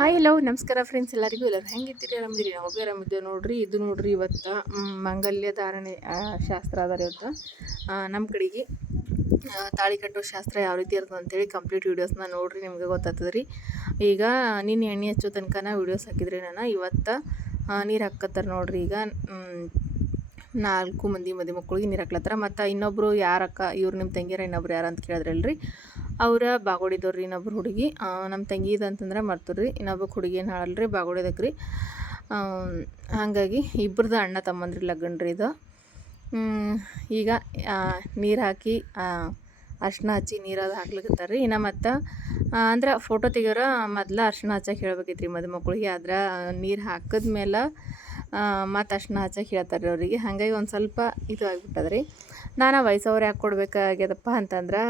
Hi hello ನಮಸ್ಕಾರ friends, ಎಲ್ಲರೂ ಹೆಂಗಿದ್ದೀರಿ? ಆರಾಮಿದ್ದೀರಿ? ನಾವು ಆರಾಮಿದ್ದೇವೆ ನೋಡ್ರಿ. ಇದು ನೋಡ್ರಿ ಇವತ್ತು ಮಾಂಗಲ್ಯ ಧಾರಣೆ ಶಾಸ್ತ್ರ ಅದ ರೀ. ಇವತ್ತು ನಮ್ಮ ಕಡೆಗೆ ತಾಳಿ ಕಟ್ಟೋ ಶಾಸ್ತ್ರ ಯಾವ ರೀತಿ ಇರ್ತದೆ ಅಂತೇಳಿ ಕಂಪ್ಲೀಟ್ ವೀಡಿಯೋಸ್ನ ನೋಡ್ರಿ, ನಿಮ್ಗೆ ಗೊತ್ತಾಗ್ತದೆ ರೀ. ಈಗ ನೀನು ಎಣ್ಣೆ ಹಚ್ಚೋ ತನಕ ವೀಡಿಯೋಸ್ ಹಾಕಿದ್ರಿ. ನಾನು ಇವತ್ತು ನೀರು ಹಾಕತ್ತಾರೆ ನೋಡ್ರಿ. ಈಗ 4 ಮಂದಿ ಮಕ್ಕಳಿಗೆ ನೀರು ಹಾಕ್ಲತ್ತಾರ. ಮತ್ತು ಇನ್ನೊಬ್ಬರು ಯಾರಕ್ಕ ಇವ್ರು ನಿಮ್ಮ ತಂಗಿಯರ ಇನ್ನೊಬ್ರು ಯಾರು ಅಂತ ಕೇಳಿದ್ರಲ್ರಿ, ಅವರ ಬಾಗೋಡಿದವ್ರಿ. ಇನ್ನೊಬ್ರು ಹುಡುಗಿ ನಮ್ಮ ತಂಗಿದು ಅಂತಂದ್ರೆ ಮರ್ತವ್ರಿ. ಇನ್ನೊಬ್ಬ ಹುಡುಗಿ ಏನು ಹಾಳಲ್ರಿ, ಬಾಗೋಡಿದಕ್ಕೆ ರೀ. ಹಾಗಾಗಿ ಇಬ್ಬರದು ಅಣ್ಣ ತಮ್ಮಂದ್ರಿ ಲಗ್ನ ರೀ ಇದು. ಈಗ ನೀರು ಹಾಕಿ ಅರ್ಶಿನ ಹಚ್ಚಿ ನೀರದು ಹಾಕ್ಲಿಕ್ಕತ್ತಾರ ರೀ. ಇನ್ನು ಮತ್ತು ಅಂದ್ರೆ ಫೋಟೋ ತೆಗಿಯೋರ ಮೊದ್ಲು ಅರ್ಶಿನ ಹಚ್ಚಕ್ಕೆ ಹೇಳ್ಬೇಕಿತ್ತು ರೀ ಮದುಮಕ್ಕಳಿಗೆ. ಆದ್ರೆ ನೀರು ಹಾಕಿದ್ಮೇಲೆ ಮತ್ತು ಅರ್ಶಿನ ಹಚ್ಚಕ್ಕೆ ಹೇಳ್ತಾರೆ ರೀ ಅವರಿಗೆ. ಹಾಗಾಗಿ ಒಂದು ಸ್ವಲ್ಪ ಇದು ಆಗಿಬಿಟ್ಟದ ರೀ. ನಾನು ವಯಸ್ಸವ್ರು ಯಾಕೆ ಕೊಡ್ಬೇಕಾಗ್ಯದಪ್ಪ ಅಂತಂದ್ರೆ,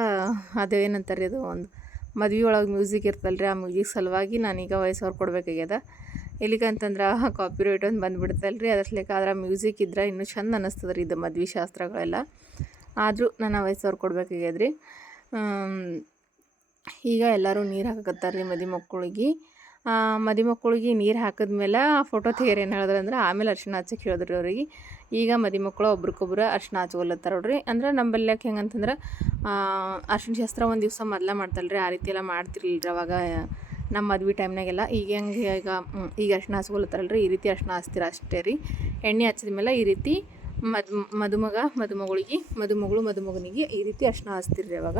ಅದು ಏನಂತಾರೆ, ಇದು ಒಂದು ಮದ್ವೆ ಒಳಗೆ ಮ್ಯೂಸಿಕ್ ಇರ್ತಲ್ಲ ರೀ, ಆ ಮ್ಯೂಸಿಕ್ ಸಲುವಾಗಿ ನಾನೀಗ ವಯಸ್ಸವ್ರು ಕೊಡಬೇಕಾಗ್ಯದ. ಇಲ್ಲಿಗಂತಂದ್ರೆ ಕಾಪಿರೈಟ್ ಒಂದು ಬಂದುಬಿಡ್ತಲ್ಲ ರೀ. ಅದಕ್ಕೆ ಆದ್ರೆ ಮ್ಯೂಸಿಕ್ ಇದ್ರೆ ಇನ್ನೂ ಚಂದ ಅನ್ನಿಸ್ತದೆ ರೀ ಇದು ಮದ್ವೆ ಶಾಸ್ತ್ರಗಳೆಲ್ಲ. ಆದರೂ ನಾನು ವಯಸ್ಸವ್ರು ಕೊಡಬೇಕಾಗ್ಯದ ರೀ. ಈಗ ಎಲ್ಲರೂ ನೀರು ಹಾಕಕತ್ತಾರೆ ರೀ ಮದುಮಕ್ಕಳಿಗೆ ನೀರು ಹಾಕಿದ್ಮೇಲೆ ಫೋಟೋ ತೆಗೀರಿ ಏನು ಹೇಳಿದ್ರೆ ಅಂದ್ರೆ ಆಮೇಲೆ ಅರ್ಶಿನ ಹಚ್ಚಕ್ಕೆ ಹೇಳಿದ್ರಿ ಅವ್ರಿಗೆ. ಈಗ ಮದುಮಕ್ಕಳು ಒಬ್ರಿಗೊಬ್ರು ಅರ್ಶಿನ ಹಚ್ಕೊಲತ್ತಾರ ನೋಡ್ರಿ. ಅಂದ್ರೆ ನಮ್ಮಲ್ಲಿ ಯಾಕೆ ಹೆಂಗಂತಂದ್ರೆ ಅರ್ಶಿನ ಶಾಸ್ತ್ರ ಒಂದು ದಿವಸ ಮೊದಲೇ ಮಾಡ್ತಲ್ಲ ರೀ. ಆ ರೀತಿ ಎಲ್ಲ ಮಾಡ್ತಿರ್ಲಿಲ್ಲ ರೀ ಅವಾಗ ನಮ್ಮ ಮದ್ವೆ ಟೈಮ್ನಾಗೆಲ್ಲ. ಈಗ ಹೆಂಗೆ ಈಗ ಅರ್ಶಿನ ಹಚ್ಕೊಲತ್ತಾರಲ್ಲ ರೀ, ಈ ರೀತಿ ಅರ್ಶಿನ ಹಚ್ತೀರ ಅಷ್ಟೇ ರೀ. ಎಣ್ಣೆ ಹಚ್ಚಿದ್ಮೇಲೆ ಈ ರೀತಿ ಮದುಮಗಳು ಮದುಮಗನಿಗೆ ಈ ರೀತಿ ಅರ್ಶಿನ ಹಚ್ತಿರ್ರಿ ಅವಾಗ.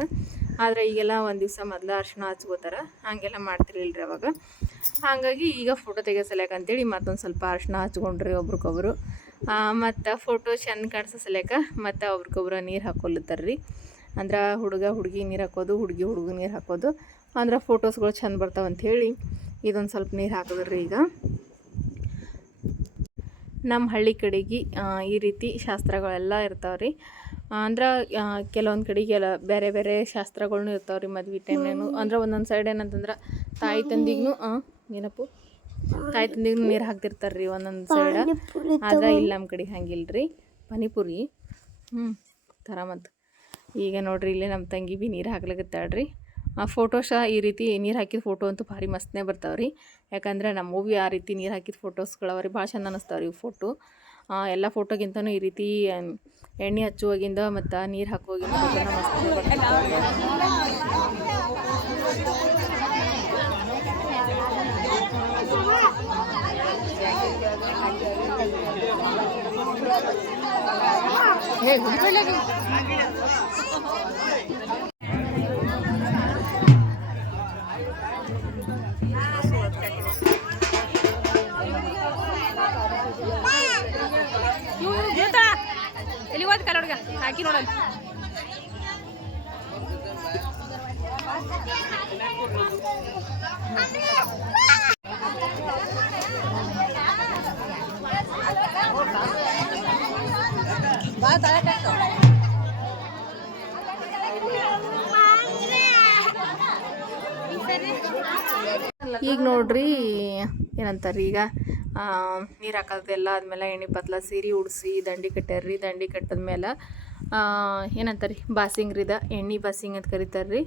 ಆದರೆ ಈಗೆಲ್ಲ ಒಂದು ದಿವಸ ಮೊದಲು ಅರ್ಶಿನ ಹಚ್ಕೋತಾರ, ಹಾಗೆಲ್ಲ ಮಾಡ್ತಿರ್ಲಿಲ್ಲ ರೀ ಅವಾಗ. ಹಾಗಾಗಿ ಈಗ ಫೋಟೋ ತೆಗಿಯೋ ಸಲಕ್ಕೆ ಅಂತೇಳಿ ಮತ್ತೊಂದು ಸ್ವಲ್ಪ ಅರ್ಶಿನ ಹಚ್ಕೊಂಡ್ರಿ ಒಬ್ರಿಗೊಬ್ರು. ಮತ್ತು ಫೋಟೋ ಚೆಂದ ಕಾಣಿಸೋ ಸಲಕ್ಕೆ ಮತ್ತು ಒಬ್ರಿಗೊಬ್ರು ನೀರು ಹಾಕ್ಕೊಲತ್ತಾರ ರೀ. ಅಂದ್ರೆ ಹುಡುಗ ಹುಡುಗಿ ನೀರು ಹಾಕೋದು, ಹುಡುಗಿ ಹುಡುಗ ನೀರು ಹಾಕೋದು, ಅಂದ್ರೆ ಫೋಟೋಸ್ಗಳು ಚೆಂದ ಬರ್ತಾವೆ ಅಂಥೇಳಿ ಇದೊಂದು ಸ್ವಲ್ಪ ನೀರು ಹಾಕಿದ್ರಿ. ಈಗ ನಮ್ಮ ಹಳ್ಳಿ ಕಡೆಗೆ ಈ ರೀತಿ ಶಾಸ್ತ್ರಗಳೆಲ್ಲ ಇರ್ತಾವೆ ರೀ. ಅಂದ್ರೆ ಕೆಲವೊಂದು ಕಡೆಗೆಲ್ಲ ಬೇರೆ ಬೇರೆ ಶಾಸ್ತ್ರಗಳ್ನೂ ಇರ್ತಾವೆ ರೀ ಮದ್ವೆ ಟೈಮ್ನಾಗೂ. ಅಂದ್ರೆ ಒಂದೊಂದು ಸೈಡ್ ಏನಂತಂದ್ರೆ ತಾಯಿ ತಂದಿಗೂ ನೀರು ಹಾಕ್ತಿರ್ತಾರೆ ರೀ ಒಂದೊಂದು ಸೈಡ. ಆದ್ರೆ ಇಲ್ಲಿ ನಮ್ಮ ಕಡೆಗೆ ಹಂಗಿಲ್ಲ ರೀ. ಪಾನಿಪುರಿ ಥರ ಮತ್ತು ಈಗ ನೋಡ್ರಿ ಇಲ್ಲಿ ನಮ್ಮ ತಂಗಿ ಭೀ ನೀರು ಹಾಕ್ಲಿಕತ್ತಾಳ್ರಿ. ಫೋಟೋ ಈ ರೀತಿ ನೀರು ಹಾಕಿದ ಫೋಟೋ ಅಂತೂ ಭಾರಿ ಮಸ್ತ್ನೇ ಬರ್ತಾವೆ ರೀ. ಯಾಕಂದ್ರೆ ನಮ್ಮ ಮೂವಿ ಆ ರೀತಿ ನೀರು ಹಾಕಿದ ಫೋಟೋಸ್ಗಳವ್ರಿ ಭಾಳ ಚಂದ ಅನ್ನಿಸ್ತಾವೆ ರೀ ಫೋಟೋ. ಎಲ್ಲ ಫೋಟೋಗಿಂತನೂ ಈ ರೀತಿ ಎಣ್ಣೆ ಹಚ್ಚುವಾಗಿಂದ ಮತ್ತು ನೀರು ಹಾಕುವಾಗಿಂದ ಫೋಟೋನ ಮಸ್ತ್ ಬರ್ತಾವೆ. ಎಲ್ಲಿ ಹೋದ್ ಕಲೋಡ್ಗ ಹಾಕಿ ನೋಡೋಣ. ಈಗ ನೋಡ್ರಿ ಏನಂತಾರೆ, ಈಗ ನೀರು ಹಾಕೋದೆಲ್ಲ ಆದ್ಮೇಲೆ ಎಣ್ಣೆ ಪತ್ಲ ಸೀರೆ ಉಡಿಸಿ ದಂಡಿ ಕಟ್ಟಾರ್ರಿ. ದಂಡಿ ಕಟ್ಟಿದ್ಮೇಲೆ ಏನಂತಾರೆ ಬಾಸಿಂಗ್ ರೀ, ಎಣ್ಣೆ ಬಾಸಿಂಗ್ ಅಂತ ಕರೀತಾರೆ ರೀ.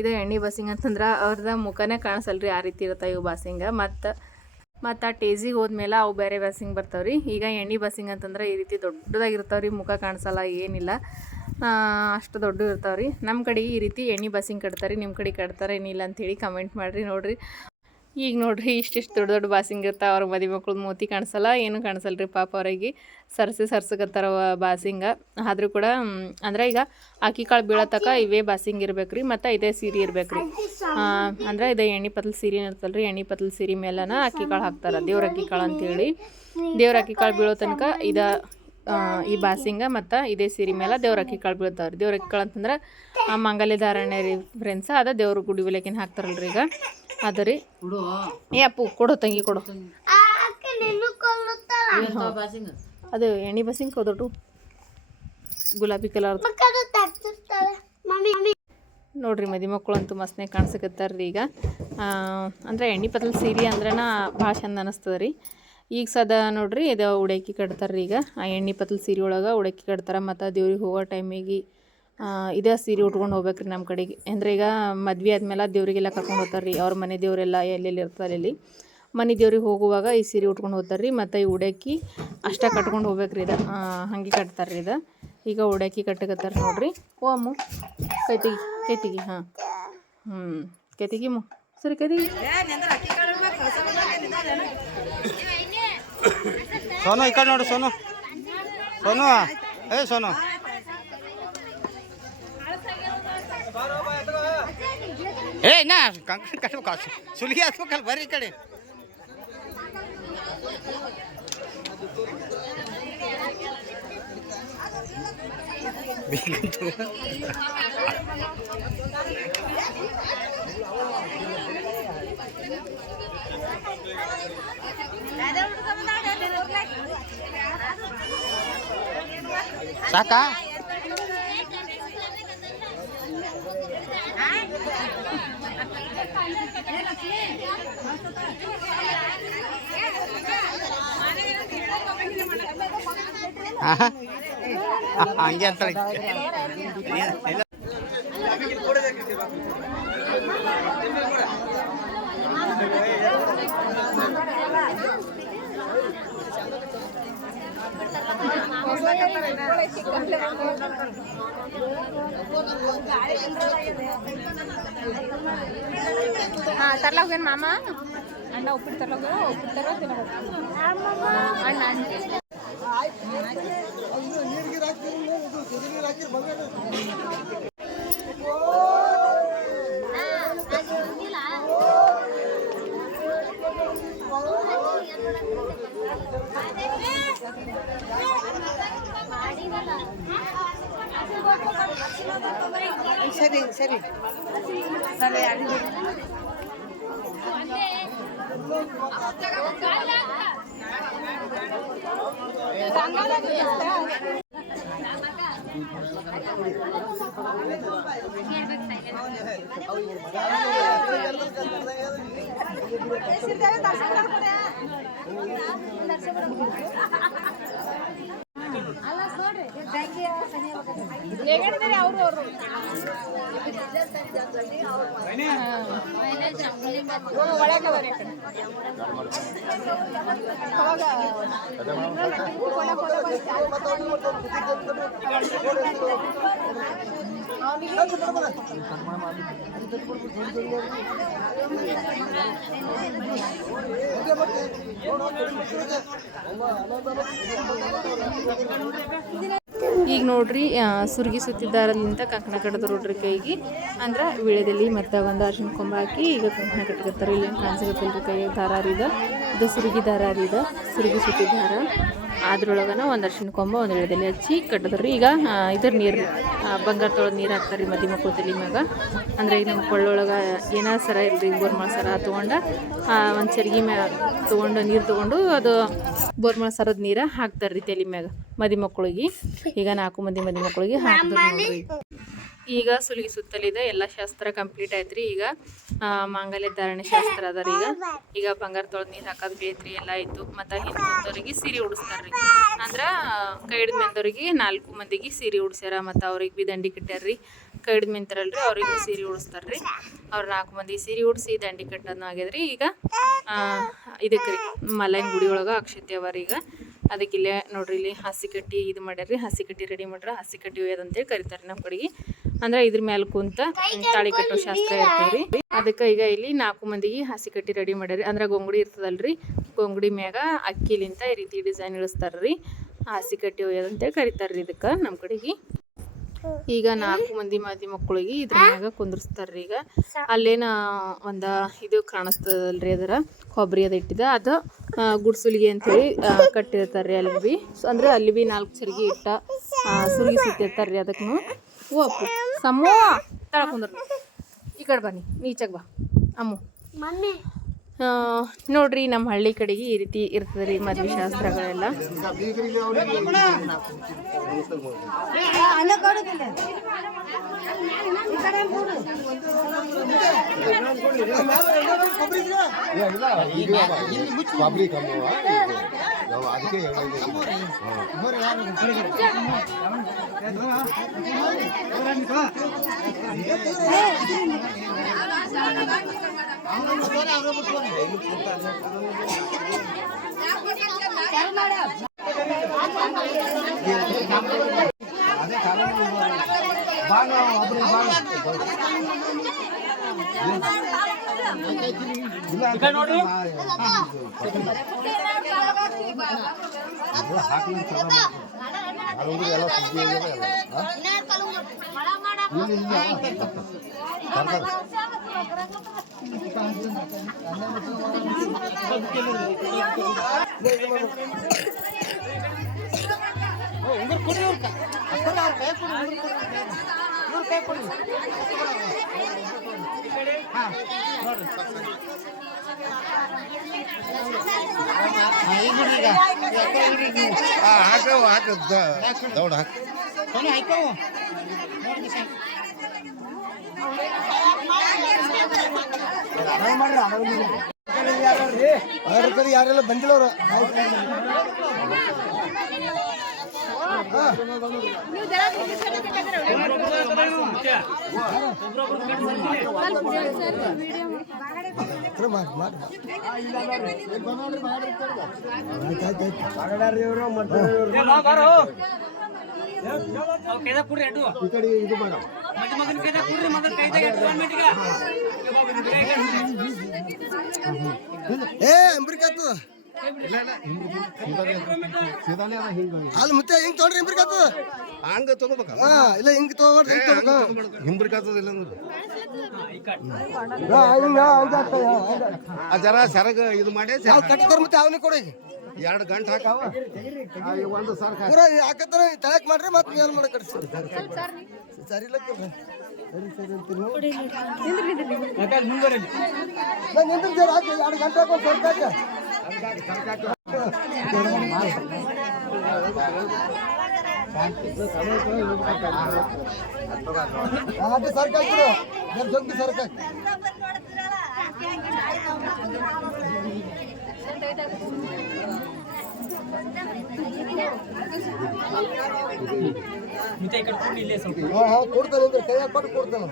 ಇದು ಎಣ್ಣೆ ಬಾಸಿಂಗ್ ಅಂತಂದ್ರೆ ಅವ್ರದ್ದು ಮುಖನೇ ಕಾಣಿಸಲ್ಲ ರೀ, ಆ ರೀತಿ ಇರ್ತಾವೆ ಇವು ಬಾಸಿಂಗ. ಮತ್ತು ಆ ಟೇಜಿಗೆ ಹೋದ್ಮೇಲೆ ಅವು ಬೇರೆ ಬಾಸಿಂಗ್ ಬರ್ತಾವೆ ರೀ. ಈಗ ಎಣ್ಣೆ ಬಾಸಿಂಗ್ ಅಂತಂದ್ರೆ ಈ ರೀತಿ ದೊಡ್ಡದಾಗಿರ್ತಾವೆ ರೀ, ಮುಖ ಕಾಣಿಸಲ್ಲ ಏನಿಲ್ಲ, ಅಷ್ಟು ದೊಡ್ಡ ಇರ್ತಾವೆ ರೀ. ನಮ್ಮ ಕಡೆ ಈ ರೀತಿ ಎಣ್ಣೆ ಬಾಸಿಂಗ್ ಕಟ್ತಾರೆ. ನಿಮ್ಮ ಕಡೆ ಕಟ್ತಾರೆ ಏನಿಲ್ಲ ಅಂಥೇಳಿ ಕಮೆಂಟ್ ಮಾಡಿರಿ. ನೋಡಿರಿ ಈಗ ನೋಡ್ರಿ ಇಷ್ಟಿಷ್ಟು ದೊಡ್ಡ ದೊಡ್ಡ ಬಾಸಿಂಗ್ ಇರ್ತಾವೆ. ಅವ್ರ ಮದುಮಕ್ಳು ಮೂತಿ ಕಾಣಿಸಲ್ಲ, ಏನು ಕಾಣಿಸಲ್ಲ ರೀ ಪಾಪ. ಅವ್ರಿಗೆ ಸರ್ಸಕತ್ತಾರ ಬಾಸಿಂಗ. ಆದರೂ ಕೂಡ ಅಂದ್ರೆ ಈಗ ಅಕ್ಕಿ ಕಾಳು ಬೀಳತಕ್ಕ ಇವೇ ಬಾಸಿಂಗ್ ಇರ್ಬೇಕು ರೀ. ಮತ್ತು ಇದೇ ಸೀರೆ ಇರ್ಬೇಕು ರೀ. ಅಂದ್ರೆ ಇದೇ ಎಣ್ಣೆ ಪತ್ಲ ಸೀರೆ ಇರ್ತಲ್ಲ ರೀ, ಎಣ್ಣೆ ಪತ್ಲ ಸೀರೆ ಮೇಲನ ಅಕ್ಕಿ ಕಾಳು ಹಾಕ್ತಾರೆ, ದೇವ್ರ ಅಕ್ಕಿ ಕಾಳು ಅಂತೇಳಿ. ದೇವ್ರ ಅಕ್ಕಿ ಕಾಳು ಬೀಳೋ ತನಕ ಈ ಬಾಸಿಂಗ ಮತ್ತು ಇದೇ ಸೀರೆ ಮೇಲೆ ದೇವ್ರ ಅಕ್ಕಿ ಕಾಳು ಬೀಳ್ತಾವ್ರಿ. ದೇವ್ರ ಅಕ್ಕಿ ಕಾಳು ಅಂತಂದ್ರೆ ಮಾಂಗಲ್ಯ ಧಾರಣೆ ರೀ ಫ್ರೆಂಡ್ಸ್. ಅದ ದೇವ್ರ ಗುಡಿ ವಿಲೇಕಿನ ಹಾಕ್ತಾರಲ್ರಿ ಈಗ ಅದು ರೀ. ಅಪ್ಪು ಕೊಡು, ತಂಗಿ ಕೊಡು. ಅದು ಎಣ್ಣೆ ಬಾಸಿಂಗ್ ದೊಡ್ಡ ಗುಲಾಬಿ ಕಲರ್ ನೋಡ್ರಿ. ಮದುಮಕ್ಕಳು ಅಂತೂ ಮಸ್ತ್ನೇ ಕಾಣಿಸಕತ್ತಾರ್ರಿ ಈಗ. ಅಂದರೆ ಎಣ್ಣೆ ಪತ್ಲ ಸೀರೆ ಅಂದ್ರನ ಭಾಳ ಚಂದ ಅನ್ನಿಸ್ತದೆ ರೀ. ಈಗ ಸದ ನೋಡ್ರಿ ಇದು ಉಡಕ್ಕಿ ಕಟ್ತಾರೆ ರೀ. ಈಗ ಆ ಎಣ್ಣೆ ಪತ್ಲ ಸೀರೆ ಒಳಗೆ ಉಡಕ್ಕಿ ಕಟ್ತಾರೆ. ಮತ್ತು ದೇವ್ರಿಗೆ ಹೋಗೋ ಟೈಮಿಗೆ ಇದೇ ಸೀರೆ ಉಟ್ಕೊಂಡು ಹೋಗ್ಬೇಕ್ರಿ ನಮ್ಮ ಕಡೆಗೆ. ಅಂದರೆ ಈಗ ಮದ್ವೆ ಆದಮೇಲೆ ದೇವರಿಗೆಲ್ಲ ಕರ್ಕೊಂಡು ಹೋಗ್ತಾರೆ ರೀ. ಅವ್ರ ಮನೆ ದೇವರೆಲ್ಲ ಎಲ್ಲೆಲ್ಲಿ ಇರ್ತಾರೆ ಅಲ್ಲಿ ಮನೆ ದೇವ್ರಿಗೆ ಹೋಗುವಾಗ ಈ ಸೀರೆ ಉಟ್ಕೊಂಡು ಹೋಗ್ತಾರೆ ರೀ. ಮತ್ತು ಈ ಉಡಕ್ಕಿ ಅಷ್ಟೇ ಕಟ್ಕೊಂಡು ಹೋಗ್ಬೇಕ್ರಿ. ಇದು ಹಾಗೆ ಕಟ್ತಾರೆ ರೀ. ಇದು ಈಗ ಉಡಕ್ಕಿ ಕಟ್ಟಕತ್ತಾರೆ ನೋಡ್ರಿ. ಓ ಅಮ್ಮು ಕೈತಿಗಿ ಹಾಂ ಕೈತಿಗಿ ಅಮ್ಮು ಸರಿ ಕೈತಿಗಿ. ಸೋನು ಈ ಕಡೆ ನೋಡು ಸೋನು ಸೋನು ಸೋನು ನಾ ಕಂಕಣ ಕಟ್ಬೇಕು ಸುಲಿಗೆ ಹಾಕ್ಬೇಕಲ್ಲ ಬರ್ರಿ ಈ ಕಡೆ. ಸಾಕಾ ಹಂಗೆ ಅಂತ ತರ್ಲಾಗೇನು ಮಾಮ ಅಣ್ಣ ಉಪ್ಪಿಟ್ಟು ತರ್ಲಾಗ ಉಪ್ಪಿಟ್ಟು ತರೋ ಅಣ್ಣ ಸರಿ ಸರಿ ಸರಿ ಈಗ ನೋಡ್ರಿ ಸುರ್ಗಿ ಸುತ್ತಿದ್ದಾರಲ್ಲಿಂದ ಕಂಕಣ ಕಟ್ಟದ ನೋಡ್ರಿ ಕೈಗೆ. ಅಂದ್ರೆ ವಿಳೆದಲ್ಲಿ ಮತ್ತು ಒಂದು ಅರ್ಶಿನ ಕೊಂಬ ಹಾಕಿ ಈಗ ಕಂಕಣ ಕಟ್ಟಕತ್ತಾರೆ. ಇಲ್ಲಿ ಕಾಣಿಸಕತ್ತಿಲ್ರಿ ಕೈ ದಾರ ರೀದ ಇದು ಸುರ್ಗಿ ದಾರ ರೀದ ಸುರ್ಗಿ ಸುತ್ತಿದ್ದಾರ. ಅದ್ರೊಳಗನ ಒಂದು ಅರ್ಶಿನ ಕೊಂಬ ಒಂದು ವಿಳೆದಲ್ಲಿ ಹಚ್ಚಿ ಕಟ್ಟದ್ರಿ. ಈಗ ಇದ್ರ ನೀರು ಬಂಗಾರ ತೊಳೆದು ನೀರು ಹಾಕ್ತಾರೆ ಮದಿ ಮಕ್ಕಳು ತಲೆ ಮ್ಯಾಗ. ಅಂದರೆ ಈಗ ನಮ್ಮ ಕೊಳ್ಳೊಳಗೆ ಏನೋ ಸರ ಇಲ್ರಿ ಬೋರ್ಮಾಳ ಸರ ತೊಗೊಂಡು ಒಂದು ಚರ್ಗಿ ಮ್ಯಾಗ ತೊಗೊಂಡು ನೀರು ತೊಗೊಂಡು ಅದು ಬೋರ್ಮಾಳ ಸರದ ನೀರು ಹಾಕ್ತಾರೆ ರೀ ತಲೆ ಮ್ಯಾಗ ಮದಿ ಮಕ್ಕಳಿಗೆ. ಈಗ 4 ಮಂದಿ ಮದಿ ಮಕ್ಕಳಿಗೆ ಹಾಕ್ತಾರೆ ನೋಡ್ರಿ. ಈಗ ಸುಲಿಗೆ ಸುತ್ತಲಿದೆ ಎಲ್ಲ ಶಾಸ್ತ್ರ ಕಂಪ್ಲೀಟ್ ಆಯ್ತು ರೀ. ಈಗ ಮಾಂಗಲ್ಯ ಧಾರಣೆ ಶಾಸ್ತ್ರ ಅದ ರೀ. ಈಗ ಬಂಗಾರ ತೊಳೆದು ನೀರು ಹಾಕೋದು ಬೇತ್ರಿ ಎಲ್ಲ ಆಯಿತು. ಮತ್ತು ಹಿಂದೂದವ್ರಿಗೆ ಸೀರೆ ಉಡಿಸ್ತಾರೆ ರೀ. ಅಂದ್ರೆ ಕೈ ಹಿಡಿದ ಮೆಂದವ್ರಿಗೆ 4 ಮಂದಿಗೆ ಸೀರೆ ಉಡ್ಸ್ಯಾರ. ಮತ್ತು ಅವ್ರಿಗೆ ಬಿ ದಂಡಿ ಕಟ್ಟ್ಯಾರ ರೀ. ಕೈ ಹಿಡಿದ ಮೆಂತರಲ್ರಿ ಅವ್ರಿಗೆ ಸೀರೆ ಉಡಿಸ್ತಾರೆ ರೀ. ಅವ್ರು 4 ಮಂದಿ ಸೀರೆ ಉಡಿಸಿ ದಂಡಿ ಕಟ್ಟೋದನ್ನ ಆಗ್ಯದ್ರಿ. ಈಗ ಇದಕ್ಕೆ ರೀ ಮಲೈನ ಗುಡಿ ಒಳಗೆ ಅಕ್ಷತೆ ಅವ ರೀ. ಈಗ ಅದಕ್ಕೆ ಇಲ್ಲೇ ನೋಡ್ರಿ ಇಲ್ಲಿ ಹಸಿ ಕಟ್ಟಿ ಇದು ಮಾಡ್ಯಾರ್ರಿ. ಹಸಿ ಕಟ್ಟಿ ರೆಡಿ ಮಾಡ್ರ ಹಸಿ ಕಟ್ಟಿ ಒಯ್ಯೋದಂತೇಳಿ ಕರಿತಾರೆ ನಮ್ಮ ಕಡೆಗೆ. ಅಂದ್ರೆ ಇದ್ರ ಮೇಲೆ ಕುಂತ ತಾಳಿ ಕಟ್ಟೋ ಶಾಸ್ತ್ರ ಇರ್ತದೆ ರೀ. ಅದಕ್ಕೆ ಈಗ ಇಲ್ಲಿ 4 ಮಂದಿಗೆ ಹಸಿ ಕಟ್ಟಿ ರೆಡಿ ಮಾಡ್ಯಾರಿ. ಅಂದ್ರೆ ಗೊಂಗುಡಿ ಇರ್ತದಲ್ರಿ, ಗೊಂಗುಡಿ ಮ್ಯಾಗ ಅಕ್ಕಿಲಿಂತ ಈ ರೀತಿ ಡಿಸೈನ್ ಇಳಿಸ್ತಾರ್ರಿ. ಹಸಿ ಕಟ್ಟಿ ಒಯ್ಯೋದಂತೇಳಿ ಕರಿತಾರೆ ರೀ ಇದಕ್ಕೆ ನಮ್ಮ ಕಡೆಗೆ. ಈಗ 4 ಮಂದಿ ಮದಿ ಮಕ್ಕಳಿಗೆ ಇದ್ರ ಮ್ಯಾಗ ಕುಂದ್ರಸ್ತಾರ್ರಿ. ಈಗ ಅಲ್ಲೇನ ಒಂದು ಇದು ಕಾಣಿಸ್ತದಲ್ರಿ, ಅದರ ಕೊಬ್ಬರಿ ಅದು ಇಟ್ಟಿದ ಅದು ಗುಡ್ಸುಲಿಗೆ ಅಂಥೇಳಿ ಕಟ್ಟಿರ್ತಾರೆ ಅಲ್ಲಿ ಬಿ. ಅಂದ್ರೆ ಅಲ್ಲಿ ಬಿ 4 ಚರ್ಗಿ ಇಟ್ಟ ಸುರ್ಗಿ ಸುತ್ತಿರ್ತಾರ್ರಿ. ಅದಕ್ಕೂ ಓಪು ಸಮ್ಮು ತಳ ಕುಂದ್ರ ಈ ಕಡೆ ಬನ್ನಿ ನೀಚಾಗ ಬಾ ಅಮ್ಮು. ನೋಡ್ರಿ ನಮ್ಮ ಹಳ್ಳಿ ಕಡೆಗೆ ಈ ರೀತಿ ಇರ್ತದೆ ರೀ ಮದುವೆ ಶಾಸ್ತ್ರಗಳೆಲ್ಲ. ಪಬ್ಲಿಕ್ ಅನ್ನುವ ನಾವು ಅದಕ್ಕೆ ಎಲ್ಲ ಸುದ್ದಿ ದೌಡ ಯಾರೆಲ್ಲ ಬಂದಿಲ್ಲವ್ರು ಈ ಕಡೆ ಇದು ಮಾಡ ಅಂಬ್ರಿಕಾತು ಅಲ್ಲಿ ಮತ್ತೆ ಹಿಂಗ್ ತೊಗೊಂಡ್ರಿ ಹಿಂಬ್ರಿಕಾತು ಹಂಗ ತಗೋಬೇಕಲ್ಲ ಇಲ್ಲ ಹಿಂಗ್ ತಗೋಡ್ರಿ ಹಿಂಬ್ರಿಕಾತದ ಇಲ್ಲ ಜರ ಸರಗ ಇದು ಮಾಡಿ ಕಟ್ತಾರ ಮತ್ತೆ ಅವನಿಗೆ ಕೊಡಿ 2 ಗಂಟೆ ಹಾಕಾವ ಒಂದು ಸರ್ ಹಾಕತ್ತಾರ ತಳಕ್ ಮಾಡ್ರಿ ಮತ್ತೆ ಮೇಲ್ ಮಾಡಕ್ ಕಟ್ಸಿ ಸರಿ ಇಲ್ಲ ನಿಂದ್ರ ಹಾಕಿ 2 ಗಂಟೆ ಹಾಕೊಂಡು ಸರ್ಕಾರಕ್ಕೆ ಸರ್ಕಾರ ಜೊಗ್ಗಿ ಸರ್ಕಾರ ಕೊಡ್ತಾನೆ ಕೈಯಾಗ ಕೊಟ್ಟು ಕೊಡ್ತಾನೆ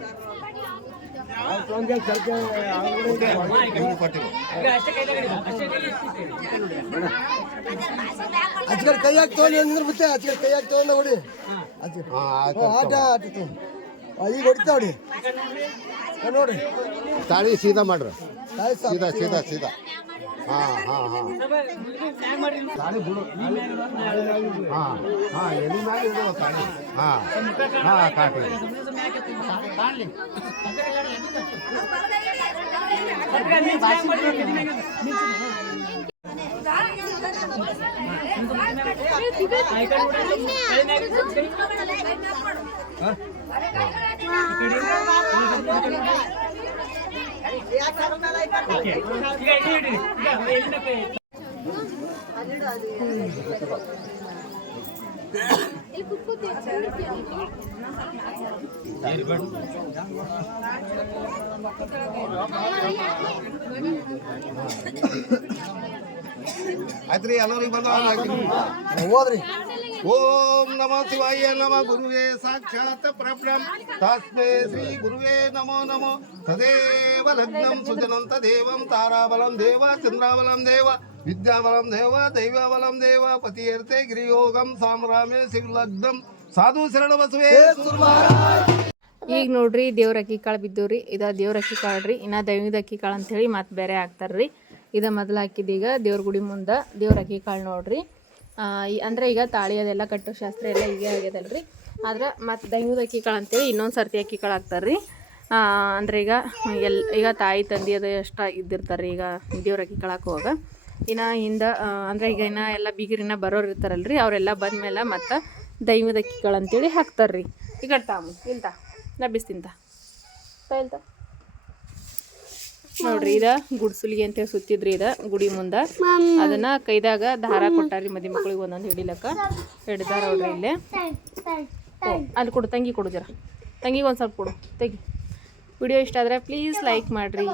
ಅಜ್ಕಲ್ ಕೈಯಾಗ ತಗೊಂಡು ಅಂದ್ರೆ ಮತ್ತೆ ಅಜ್ಕಲ್ ಕೈಯಾಗ ತಗೊಂಡ ಹೊಡಿ ಆಟ ಆಟಿತ್ತು ಈಗ ಹೊಡಿತಾ ಹೊಡಿ ನೋಡಿ ತಾಳಿ ಸೀದಾ ಮಾಡ್ರಿ ಸೀದಾ ಸೀದಾ ಸೀದಾ ತಾಳಿ ಬಿಡು ಎಲ್ಲಿ ಮ್ಯಾಗ ಇಡುವ ತಾಳಿ ಕಾಟಿ ಆಯ್ತ್ರಿ ಎಲ್ಲರಿಗೆ ಬಂದ ಹೋದ್ರಿ ಓಂ ನಮೋ ಶಿವಾಯ ನಮ ಗುರುವೇ ಸಾಕ್ಷಾತ್ ಪರಬ್ರಹ್ಮ ತಸ್ಮೈ ಶ್ರೀ ಗುರುವೇ ನಮೋ ನಮೋ ತದೇವ ಲಗ್ನಂ ಸುಜನಂತ ದೇವಂ ತಾರಾಬಲಂ ದೇವ ಚಂದ್ರಾಬಲಂ ದೇವ ವಿದ್ಯಾಬಲಂ ದೇವ ದೈವಬಲಂ ದೇವ ಪತಿಯರ್ತೆ ಗಿರಿಯೋಗಂ ಸಾಮ್ರಾಮೆ ಶಿವಲಗ್ನಂ ಸಾಧು ಶರಣ ಬಸವೇ. ಈಗ ನೋಡ್ರಿ ದೇವ್ರ ಅಕ್ಕಿ ಕಾಳು ಬಿದ್ದವ್ರಿ. ಇದು ದೇವ್ರ ಅಕ್ಕಿ ಕಾಳು ರೀ. ಇನ್ನು ದೈವದ ಅಕ್ಕಿ ಕಾಳು ಅಂಥೇಳಿ ಮತ್ತೆ ಬೇರೆ ಹಾಕ್ತಾರ್ರಿ. ಇದು ಮೊದಲು ಹಾಕಿದೀಗ ದೇವ್ರ ಗುಡಿ ಮುಂದೆ ದೇವ್ರ ಅಕ್ಕಿ ಕಾಳು ನೋಡ್ರಿ. ಅಂದರೆ ಈಗ ತಾಳಿ ಅದೆಲ್ಲ ಕಟ್ಟೋ ಶಾಸ್ತ್ರ ಎಲ್ಲ ಹೀಗೆ ಆಗ್ಯದಲ್ರಿ. ಆದ್ರೆ ಮತ್ತು ದೈವದ ಅಕ್ಕಿ ಕಾಳು ಅಂತೇಳಿ ಇನ್ನೊಂದು ಸರ್ತಿ ಅಕ್ಕಿ ಕಾಳು ಹಾಕ್ತಾರ್ರಿ. ಅಂದರೆ ಈಗ ತಾಯಿ ತಂದೆ ಅದು ಎಷ್ಟು ಇದ್ದಿರ್ತಾರೆ ಈಗ ದೇವ್ರ ಅಕ್ಕಿ ಕಾಳು ಹಾಕುವಾಗ. ಇನ್ನು ಹಿಂದೆ ಅಂದರೆ ಈಗ ಇನ್ನು ಎಲ್ಲ ಬೀಗರಿನ ಬರೋರು ಇರ್ತಾರಲ್ರಿ, ಅವರೆಲ್ಲ ಬಂದಮೇಲೆ ಮತ್ತು ದೈವದ ಅಕ್ಕಿ ಕಾಳು ಅಂತೇಳಿ ಹಾಕ್ತಾರ್ರಿ. ಈಗ ತಾಮು ಇಲ್ತ ನಬ್ಬಿಸ್ತಿಂತ ಇಲ್ತ ನೋಡ್ರಿ. ಇದ ಗುಡ್ಸುಲಿಗೆ ಅಂತೇಳಿ ಸುತ್ತಿದ್ರಿ. ಇದ ಗುಡಿ ಮುಂದೆ ಅದನ್ನ ಕೈದಾಗ ದಾರ ಕೊಟ್ಟಾರಿ ಮದಿ ಮಕ್ಳಿಗೆ ಒಂದೊಂದು ಹಿಡಿಲಕ್ಕ ಹಿಡ್ದಾರ ನೋಡ್ರಿ. ಇಲ್ಲೇ ಅಲ್ಲಿ ಕೊಡು ತಂಗಿ ಕೊಡು, ಜರ ತಂಗಿಗೆ ಒಂದು ಸ್ವಲ್ಪ ಕೊಡು ತೆಗಿ. ವಿಡಿಯೋ ಇಷ್ಟ ಆದರೆ ಪ್ಲೀಸ್ ಲೈಕ್ ಮಾಡಿರಿ.